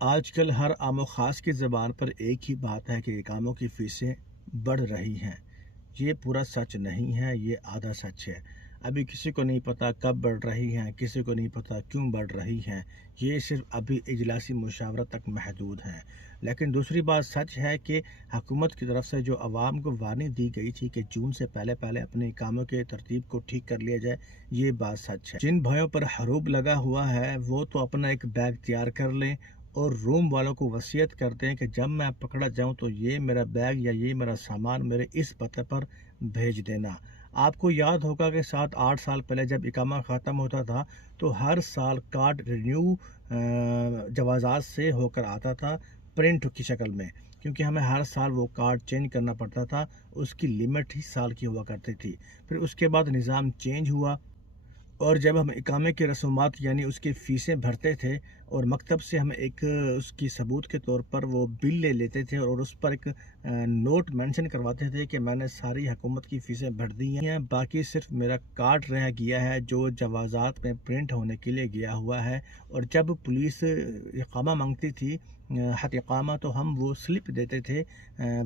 آج کل ہر عام و خاص کی زبان پر ایک ہی بات ہے کہ اقاموں کی فیسیں بڑھ رہی ہیں۔ یہ پورا سچ نہیں ہے، یہ آدھا سچ ہے۔ ابھی کسی کو نہیں پتہ کب بڑھ رہی ہیں، کسی کو نہیں پتہ کیوں بڑھ رہی ہیں۔ یہ صرف ابھی اجلاسی مشاورت تک محدود ہیں۔ لیکن دوسری بات سچ ہے کہ حکومت کی طرف سے جو عوام کو وارننگ دی گئی تھی کہ جون سے پہلے اپنے اقاموں کے ترتیب کو ٹھیک کر لیا جائے، یہ بات سچ ہے۔ جن بھائیوں پر حروب لگا ہوا ہے وہ تو اپنا ایک بیگ تیار کر لیں اور روم والوں کو وصیت کرتے ہیں کہ جب میں پکڑا جاؤں تو یہ میرا بیگ یا یہ میرا سامان میرے اس پتے پر بھیج دینا۔ آپ کو یاد ہوگا کہ 7-8 سال پہلے جب اقامہ ختم ہوتا تھا تو ہر سال کارڈ رینیو جوازات سے ہو کر آتا تھا پرنٹ کی شکل میں، کیونکہ ہمیں ہر سال وہ کارڈ چینج کرنا پڑتا تھا۔ اس کی لیمٹ ہی سال کی ہوا کرتی تھی۔ پھر اس کے بعد نظام چینج ہوا اور جب ہم اقامے کی رسومات یعنی اس کی فیسیں بھرتے تھے اور مکتب سے ہم ایک اس کی ثبوت کے طور پر وہ بل لے لیتے تھے اور اس پر ایک نوٹ مینشن کرواتے تھے کہ میں نے ساری حکومت کی فیسیں بھر دی ہیں، باقی صرف میرا کارڈ رہ گیا ہے جو جوازات میں پرنٹ ہونے کے لیے گیا ہوا ہے۔ اور جب پولیس اقامہ مانگتی تھی حق اقامہ تو ہم وہ سلپ دیتے تھے،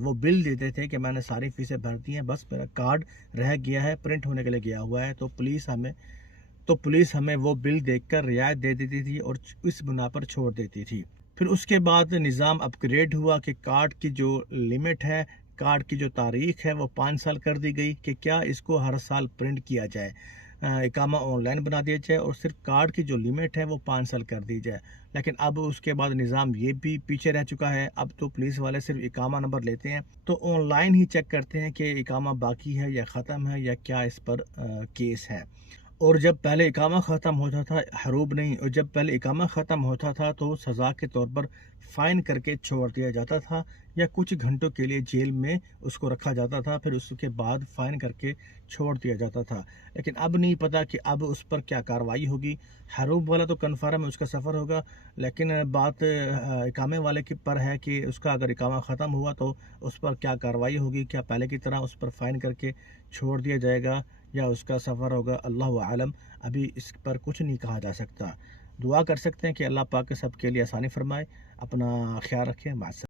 وہ بل دیتے تھے کہ میں نے ساری فیسیں بھر دی ہیں، بس میرا کارڈ رہ گیا ہے، پرنٹ ہونے کے لیے گیا ہوا ہے۔ تو پولیس ہمیں وہ بل دیکھ کر رعایت دے دیتی تھی اور اس بنا پر چھوڑ دیتی تھی۔ پھر اس کے بعد نظام اپ گریڈ ہوا کہ کارڈ کی جو لیمٹ ہے، کارڈ کی جو تاریخ ہے وہ 5 سال کر دی گئی کہ کیا اس کو ہر سال پرنٹ کیا جائے، اقامہ آن لائن بنا دیا جائے اور صرف کارڈ کی جو لیمٹ ہے وہ 5 سال کر دی جائے۔ لیکن اب اس کے بعد نظام یہ بھی پیچھے رہ چکا ہے۔ اب تو پولیس والے صرف اقامہ نمبر لیتے ہیں تو آن لائن ہی چیک کرتے ہیں کہ اقامہ باقی ہے یا ختم ہے یا کیا اس پر کیس ہے۔ اور جب پہلے اقامہ ختم ہوتا تھا حروب نہیں، اور جب پہلے اقامہ ختم ہوتا تھا تو سزا کے طور پر فائن کر کے چھوڑ دیا جاتا تھا یا کچھ گھنٹوں کے لیے جیل میں اس کو رکھا جاتا تھا، پھر اس کے بعد فائن کر کے چھوڑ دیا جاتا تھا۔ لیکن اب نہیں پتہ کہ اب اس پر کیا کارروائی ہوگی۔ حروب والا تو کنفرم ہے، اس کا سفر ہوگا، لیکن بات اقامے والے کی پر ہے کہ اس کا اگر اقامہ ختم ہوا تو اس پر کیا کارروائی ہوگی، کیا پہلے کی طرح اس پر فائن کر کے چھوڑ دیا جائے گا یا اس کا سفر ہوگا، اللہ عالم۔ ابھی اس پر کچھ نہیں کہا جا سکتا۔ دعا کر سکتے ہیں کہ اللہ پاک سب کے لیے آسانی فرمائے۔ اپنا خیال رکھیں۔